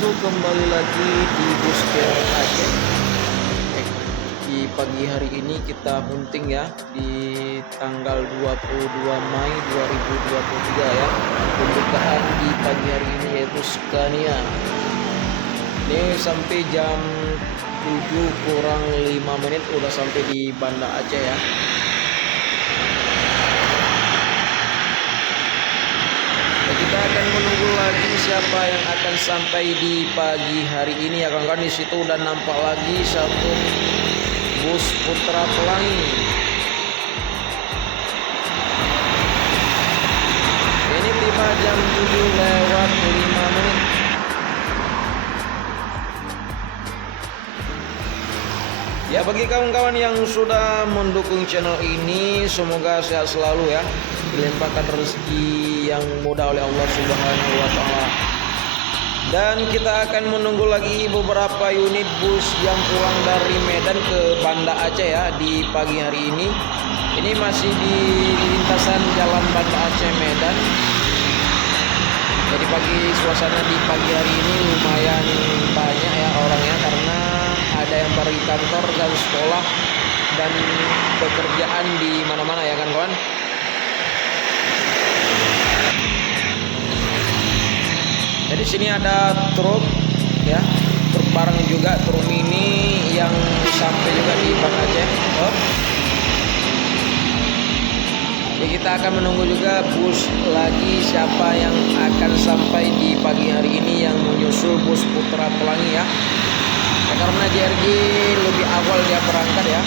bosku, kembali lagi di Bus Daerah Aceh. Di pagi hari ini kita hunting ya, di tanggal 22 Mei 2023 ya. Pembukaan di pagi hari ini yaitu Scania. Ini sampai jam 7 kurang 5 menit udah sampai di Banda Aceh ya. Kita akan menunggu lagi siapa yang akan sampai di pagi hari ini ya kawan-kawan. Di situ udah nampak lagi satu bus Putra Pelangi. Ini tiba jam 7 lewat 5 menit. Ya, bagi kawan-kawan yang sudah mendukung channel ini, semoga sehat selalu ya, dilimpahkan rezeki yang mudah oleh Allah Subhanahu wa Ta'ala. Dan kita akan menunggu lagi beberapa unit bus yang pulang dari Medan ke Banda Aceh ya di pagi hari ini. Ini masih di lintasan Jalan Banda Aceh Medan. Jadi suasana di pagi hari ini lumayan banyak ya orangnya, karena ada yang pergi kantor dan sekolah dan pekerjaan di mana-mana ya kan kawan. Jadi sini ada truk ya, truk barang juga, truk mini yang sampai juga di Banda Aceh. Jadi kita akan menunggu juga bus lagi siapa yang akan sampai di pagi hari ini yang menyusul bus Putra Pelangi ya. Karena JRG lebih awal dia berangkat ya.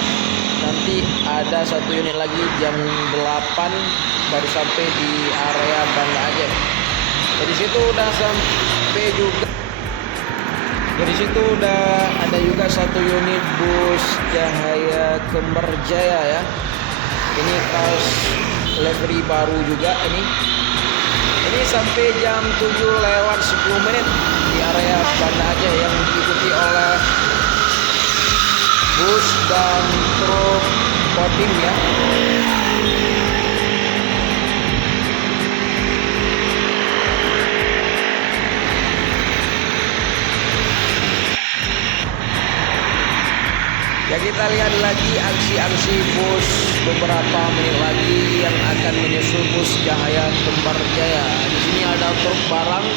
Nanti ada satu unit lagi jam 8 baru sampai di area Banda Aceh. Jadi situ udah sampai juga. Dari situ udah ada juga satu unit bus Cahaya Kembar Jaya ya. Ini kaos livery baru juga ini. Ini sampai jam 7 lewat 10 menit di area Banda Aceh yang diikuti oleh bus dan truk Kodim ya. Ya, kita lihat lagi aksi-aksi bus beberapa menit lagi yang akan menyusul bus Cahaya Kembar Jaya. Di sini ada truk barang.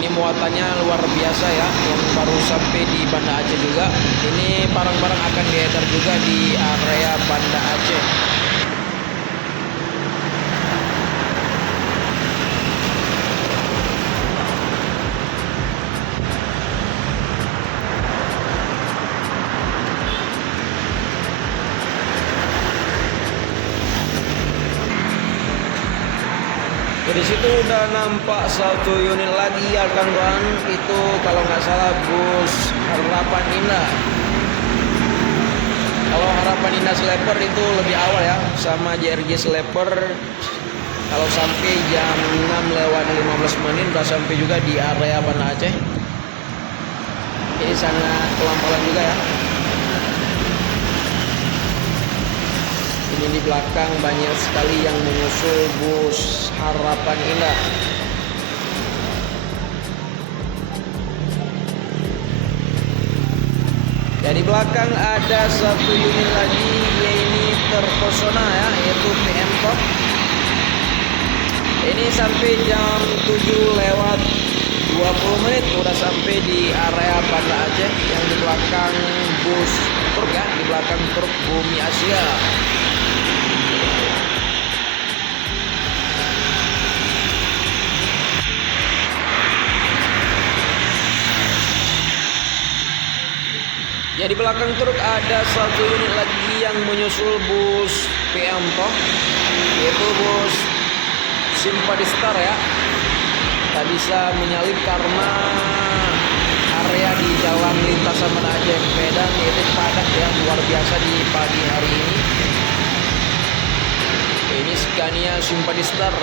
Ini muatannya luar biasa ya, yang baru sampai di Banda Aceh juga. Ini barang-barang akan diedar juga di area Banda Aceh. Di situ udah nampak satu unit lagi ya kawan-kawan. Itu kalau nggak salah bus Harapan Indah. Kalau Harapan Indah Sleeper itu lebih awal ya, sama JRG Sleeper. Kalau sampai jam 6 lewat 15 menit udah sampai juga di area Banda Aceh. Ini sangat pelan-pelan juga ya. Ini di belakang banyak sekali yang menyusul bus Harapan Indah. Ya, di belakang ada satu unit lagi, yaitu terpesona ya, yaitu PM Top. Ini sampai jam 7 lewat 20 menit udah sampai di area Banda Aceh. Yang di belakang bus truk ya, di belakang truk Bumi Asia. Ya, di belakang truk ada satu unit lagi yang menyusul bus PM Top, yaitu bus Simpadi Star ya. Tak bisa menyalip karena area di jalan lintasan Banda Aceh Medan itu padat ya, luar biasa di pagi hari ini. Ini Scania Simpadi Star.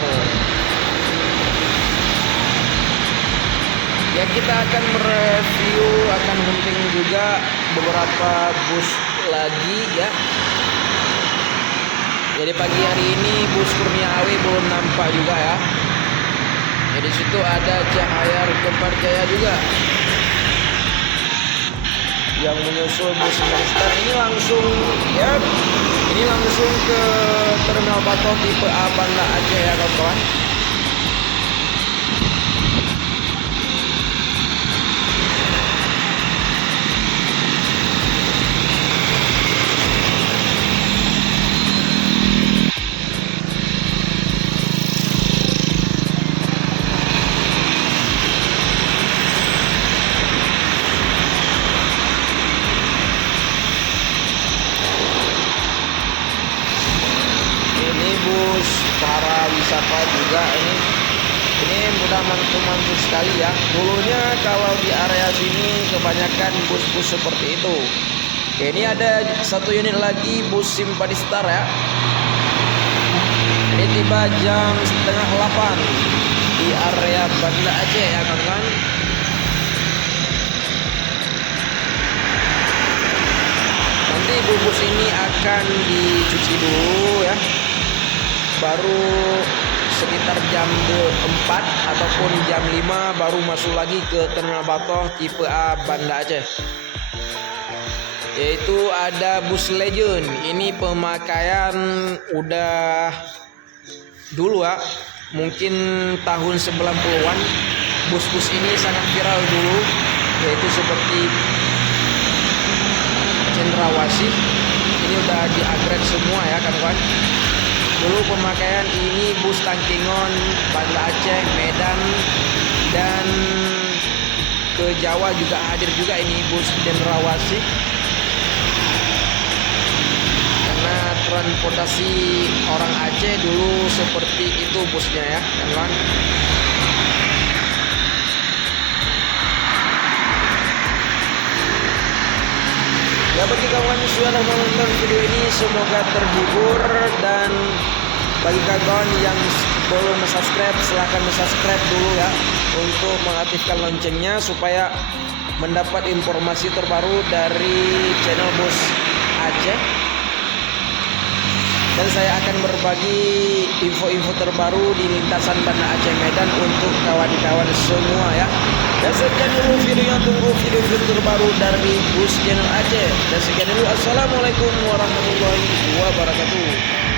Ya, kita akan mereview, akan hunting juga beberapa bus lagi ya. Jadi pagi hari ini bus Kurniawi belum nampak juga ya. Di situ ada Cahaya Kembar Jaya juga yang menyusul bus Star. Ini langsung ya, ini langsung ke Terminal Batoh tipe A Banda Aceh ya kawan-kawan. Bus para wisata juga ini mudah mantul sekali ya. Dulunya kalau di area sini kebanyakan bus-bus seperti itu. Oke, ini ada satu unit lagi bus Simpadi Star ya. Ini tiba jam 7:30 di area Banda Aceh ya kawan-kawan. Nanti bus ini akan dicuci dulu ya, baru sekitar jam 4 ataupun jam 5 baru masuk lagi ke Terminal Batoh tipe A Banda Aceh. Yaitu ada bus Legend. Ini pemakaian udah dulu ya, mungkin tahun 90-an. Bus-bus ini sangat viral dulu, yaitu seperti Cendrawasih. Ini udah di-upgrade semua ya kawan-kawan. Dulu pemakaian ini bus Tangkingon, Banda Aceh, Medan, dan ke Jawa juga hadir juga ini bus Cendrawasih. Karena transportasi orang Aceh dulu seperti itu busnya ya, kawan. Ya, bagi kawan sudah menonton video ini semoga terhibur, dan bagi kawan yang belum subscribe silahkan subscribe dulu ya untuk mengaktifkan loncengnya supaya mendapat informasi terbaru dari channel Bus Aceh. Dan saya akan berbagi info-info terbaru di lintasan Banda Aceh Medan untuk kawan-kawan semua ya. Dan sekian dulu videonya, tunggu video-video terbaru dari Bus Channel Aceh. Dan sekian dulu, assalamualaikum warahmatullahi wabarakatuh.